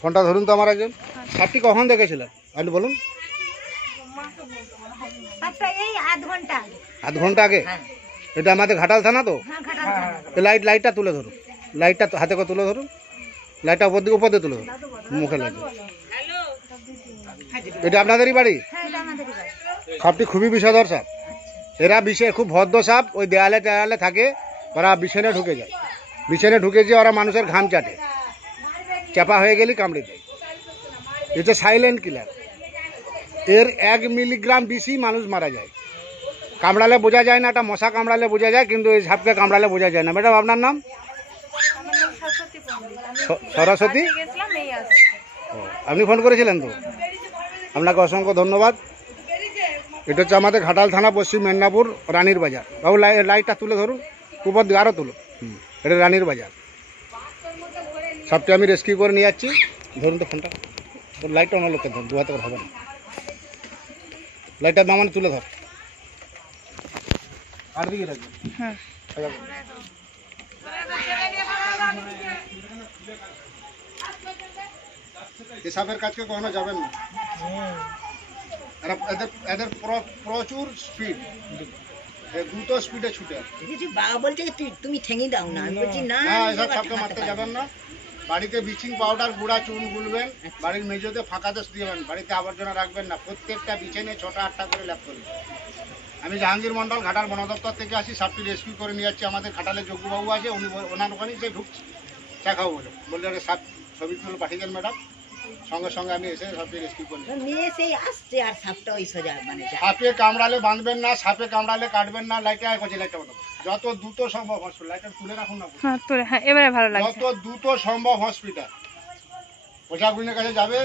ফোনটা ধরুন তো আমার একজন। সাপটি কখন দেখেছিলেন আপনি বলুন? আধ ঘন্টা আগে। এটা আমাদের ঘাটাল থানা তো? লাইটটা তুলে ধরুন, লাইটটা হাতে করে তুলে ধরুন, লাইটটা উপর দিয়ে তুলে ধরুন, মুখে লাগে। এটা আপনাদেরই বাড়ি? সাপটি খুবই বিষধর সাপ। এরা খুব ভদ্র সাপ। ওই দেয়ালে টেয়ালে থাকে, ওরা বিছানে ঢুকে যায়। বিছানে ঢুকে যেয়ে ওরা মানুষের ঘাম চাটে, চাপা হয়ে গেলে কামড়ে দেয়। এটা সাইলেন্ট কিলার। এর 1 মিলিগ্রাম বেশি মানুষ মারা যায়। কামড়ালে বোঝা যায় না, এটা মশা কামড়ালে বোঝা যায়, কিন্তু এই সাপকে কামড়ালে বোঝা যায় না। ম্যাডাম আপনার নাম? সরস্বতী। আপনি ফোন করেছিলেন তো? আপনাকে অসংখ্য ধন্যবাদ। এটা হচ্ছে আমাদের ঘাটাল থানা, পশ্চিম মেদিনীপুর, রানীর বাজার। বাবু লাইটটা তুলে ধরুন, উপর দিয়ে আরও তুলো। এটা রানীর বাজার। সাপটি আমি রেস্কিউ করে নিয়ে যাচ্ছি। ধরুন তো ফোনটা, লাইটটা অন্য লোকের ধর, দু হাতে করে হবে না। লাইটটা দাম তুলে ধর, আর দিকে রাখবেন। এই সাপের কাছকে কখনো যাবেন না। এদের প্রচুর স্পিড, দ্রুত স্পিডে ছুটে। বাবা বলছে তুমি ঠেঙে দাও না, আমি বলছি না এসব সাপকে মারতে যাবেন না। বাড়িতে ব্লিচিং পাউডার গুঁড়া চুন গুলবেন, বাড়ির মেঝেতে ফাঁকা দেশ দিবেন, বাড়িতে আবর্জনা রাখবেন না। প্রত্যেকটা বিছানে 6টা 8টা করে ল্যাপ করবেন। আমি জাহাঙ্গীর মন্ডল, ঘাটাল বন দপ্তর থেকে আসি। সাপটি রেস্কিউ করে নিয়ে যাচ্ছি। আমাদের ঘাটালে যোগ্যবাবু আছে, উনি ওনার ওখানে যে ঢুকছি চা খাবো বললে সাপ ছবি তুলে পাঠিয়ে দেন ম্যাডাম। সঙ্গে সঙ্গে আমি এসে সাপটি রেস্কিউ করি। সাপে কামড়ালে বাঁধবেন না, সাপে কামড়ালে কাটবেন না। লাইটটা করছি, লাইটটা বলো। যত দ্রুত সম্ভব হসপিটাল, লাইটটা তুলে রাখুন না। এবারে ভালো লাগছে। যত দ্রুত সম্ভব হসপিটাল। ওঝাগুলির কাছে যাবে,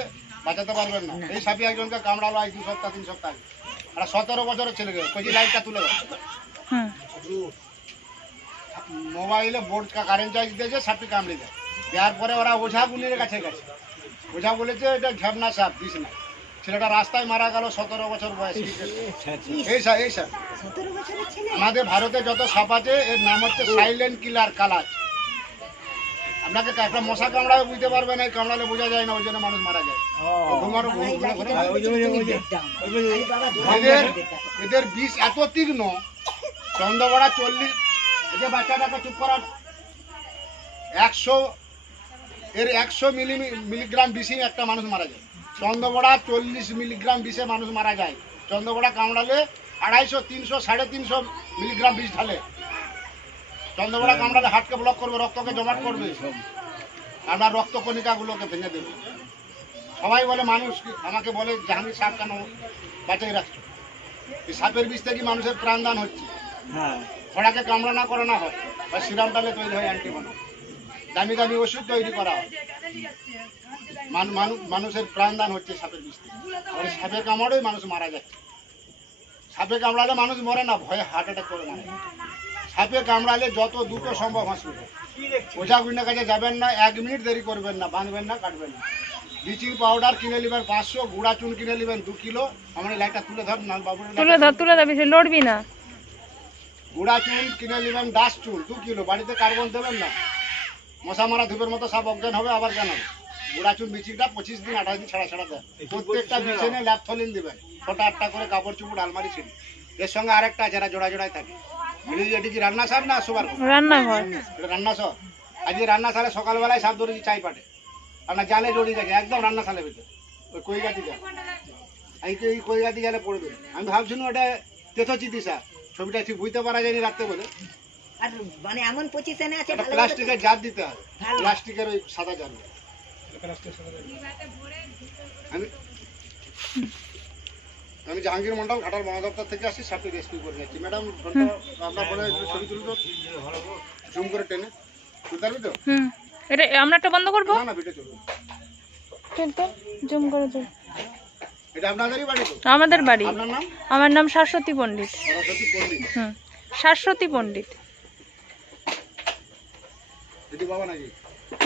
বাঁচাতে পারবেন না। এই সাপে একজনকে কামড়ালো আজ 2 সপ্তাহ 3 সপ্তাহ আগে। আর 17 বছরের ছেলে গেল। কইছি লাইটটা তুলে দাও। মোবাইলে বোর্ড কারেন্ট চার্জ দিয়েছে, সাপটি কামড়ে যায়। দেওয়ার পরে ওরা ওঝাগুলির কাছে গেছে। ওঝা বলেছে এটা ঝাপনা সাপ, দিস না। ছেলেটা রাস্তায় মারা গেল, 17 বছর বয়স। এই সাপ আমাদের ভারতে যত সাপ আছে, এর নাম হচ্ছে সাইলেন্ট কিলার কালাজ। আপনাকে একটা মশা কামড়াবে বুঝতে পারবে না, কামড়ালে বোঝা যায় না, ওই জন্য মানুষ মারা যায়। এদের বিষ এত তীক্ষ্ণ, চন্দ্রবড়া 40, যে বাচ্চাটাকে চুপ করার 100 মিলিগ্রাম বিষে একটা মানুষ মারা যায়। চন্দ্রবড়া 40 মিলিগ্রাম বিষে মানুষ মারা যায়। চন্দ্রবড়া কামড়ালে 250, 300, 350 মিলিগ্রাম বিষ ঢালে। চন্দ্রবড়া কামড়ালে হার্টকে ব্লক করবে, রক্তকে জমাট করবে, আপনার রক্ত কণিকাগুলোকে ভেঙে দেবে। সবাই বলে, মানুষ আমাকে বলে জাহাঙ্গীর সাপ কেন বাঁচিয়ে রাখছো? এই সাপের বিষ থেকে মানুষের প্রাণদান হচ্ছে। খোড়াকে কামড়ানা করানো হয়, বা সিরাম ডালে তৈরি হয় অ্যান্টিবায়োটিক, দামি দামি ওষুধ তৈরি করা হয়। মানুষের প্রাণদান হচ্ছে সাপের বিষ থেকে। আর সাপের কামড়েই মানুষ মারা যাচ্ছে। সাপে কামড়ালে মানুষ মরে না, ভয়ে হার্ট অ্যাটাক করে মারা যায়। সাপে কামড়ালে যত দ্রুত সম্ভব হসপিটাল। ওঝাগুলির কাছে যাবেন না, 1 মিনিট দেরি করবেন না, বাঁধবেন না, কাটবেন না। ব্লিচিং পাউডার কিনে নেবেন 500, গুঁড়া চুন কিনে নেবেন 2 কিলো। আমার লাইটটা তুলে ধর না বাবু, তুলে ধর, বেশি লড়বি না। গুঁড়া চুন কিনে নেবেন 10 চুন 2 কিলো। বাড়িতে কার্বন দেবেন না, মশা মারা ধূপের মতো সাপ অজ্ঞান হবে। আবার কেন গুঁড়া চুন ব্লিচিংটা 25 দিন 28 দিন ছাড়া দেয়। প্রত্যেকটা বিছানে ল্যাপথলিন দেবেন, 6টা 8টা করে কাপড় চুপড় আলমারি ছিল। এর সঙ্গে আরেকটা যারা জোড়ায় থাকে। এটি কি রান্না সাপ না শোবার রান্নাঘর? রান্না সাপ। আজকে রান্না সালে সকালবেলায় সাপ ধরেছি, চাই পাটে, আপনার জালে জড়িয়ে গেছে একদম রান্না সালের ভিতরে। ওই কৈগাতি জাল, এই কৈগাতি জালে পড়বে। আমি ভাবছিলাম ওটা তেথচিতি সাপ। ছবিটা ঠিক বুঝতে পারা যায়নি রাখতে বলে। আর মানে এমন পজিশনে আছে, প্লাস্টিকের জার দিতে হবে, প্লাস্টিকের ওই সাদা জার। আমি জাহাঙ্গীর মন্ডল, ঘাটাল বন দপ্তর থেকে আসি। সাপটি রেস্কিউ করে যাচ্ছি। ম্যাডাম আপনার ফোনে ছবি তুলব, জুম করে টেনে তুলতে পারবি তো? এটা আমরা একটা বন্ধ করবো না, ভিডিও চলবে। কিন্তু জুম করে দাও। এটা আপনাদেরই বাড়ি তো? আমাদের বাড়ি। আপনার নাম? আমার নাম শাশ্বতী পণ্ডিত। সরস্বতী পণ্ডিত? শাশ্বতী পণ্ডিত। দিদি বাবা নাকি?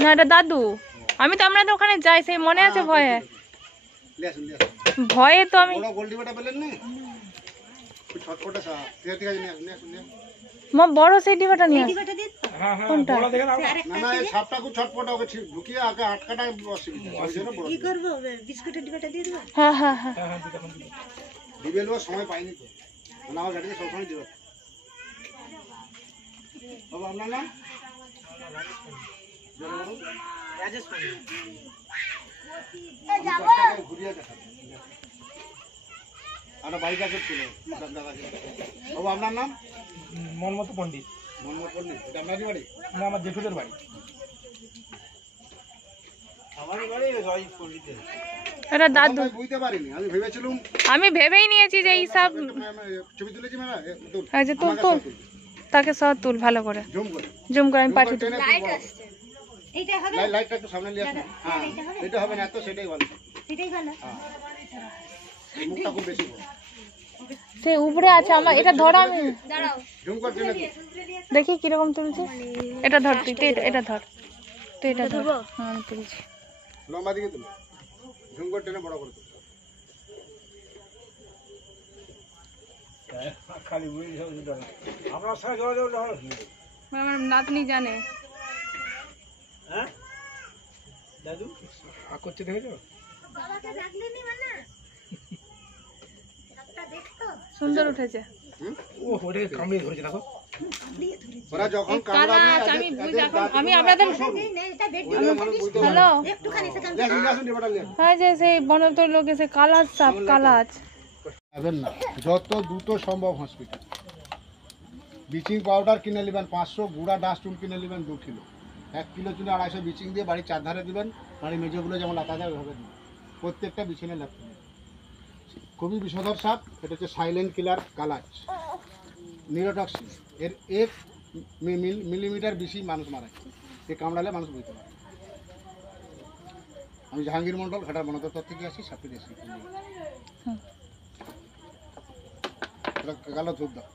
না, এটা দাদু। আমি তো আপনাদের ওখানে যাই, সেই মনে আছে ভয়ে। লিয়ে আসুন, লিয়ে আসুন। ভয়ে তো আমি বড় গোল ডিবাটা পেলেন না? ওই ছটফটে সাপ। ঠিক আছে, নিয়ে আসুন, নিয়ে আসুন, নিয়ে আসুন। মা বড় সেই ডিবাটা নিয়ে আস। ডিবাটা দিয়ে কোনটা? না না, এই সাপটা খুব ছটফটে, ওকে ঢুকিয়ে আগে আটকাটা অসুবিধা, ওই জন্য বড় কি করবো? বিস্কুটের ডিবাটা দিয়ে দেবো। হ্যাঁ হ্যাঁ হ্যাঁ। ডিবে নেওয়ার সময় পাইনি তো, না আমার গাড়িতে সবসময় দিবে। বাবা আপনার নাম? রাজেশ পান্ডে। ঘুরিয়ে দেখাবো। একটা বাইক আছে ছিল, বাবু আপনার নাম? মনমতো পণ্ডিত। মনমোহন পল্লী। এটা আপনারই বাড়ি? না, আমার জেঠুদের বাড়ি। আমারই বাড়ি জয়ীব পল্লীতে। এটা দাদু। আমি বুঝতে পারিনি, আমি ভেবেছিলাম আমি ভেবেই নিয়েছি যে এই সব ছবি তুলেছি মেলা তুল, এই যে তুল আমাকে তুল, সব তুল। তাকে সব তুল ভালো করে, জুম করে জুম করে আমি পাঠিয়ে দিই। এইটা হবে, লাইটটা একটু সামনে নিয়ে আসুন। হ্যাঁ, এটা হবে না তো, সেটাই ভালো। সেটাই ভালো। হ্যাঁ, মুখটা খুব বেশি বড়। সে উপরে আছে, আমার এটা ধরা, আমি জুম করে টেনে তুল। দেখি কিরকম তুলছে। এটা ধর তুই, তুই এটা ধর, তুই এটা ধর। হ্যাঁ আমি তুলছি। লম্বা দিকে তুল, জুম করে টেনে বড় করে তুল। খালি আপনার সঙ্গে যোগাযোগ আমার নাতনি জানে। হ্যাঁ দাদু করছে, দেখেছো? সুন্দর উঠেছে। ও ওটাকে কামড়িয়ে ধরেছে, দেখো। ওরা যখন কালাচ আমি বুঝ এখন আমি আপনাদের হ্যালো হ্যাঁ যে সেই বনতো লোকে সে কালাচ সাপ কালাচ যাবেন না, যত দ্রুত সম্ভব হসপিটাল। ব্লিচিং পাউডার কিনে নেবেন 500, গুঁড়া ডাস্টুন কিনে নেবেন 2 কিলো। 1 কিলো চুনে 250 ব্লিচিং দিয়ে বাড়ির চারধারে দিবেন, বাড়ির মেঝেগুলো যেমন লাতা যায় ওইভাবে দিবেন, প্রত্যেকটা বিছানে লাগবে। খুবই বিষধর সাপ, এটা হচ্ছে সাইলেন্ট কিলার কালাচ, নিউরোটক্সিন। এর 1 মিলিমিটার বেশি মানুষ মারা যায়, এ কামড়ালে মানুষ বুঝতে পারে। আমি জাহাঙ্গীর মন্ডল, ঘাটার বনদপ্তর থেকে আসি, সাপটি দেশি। কালো ধূপ দাও।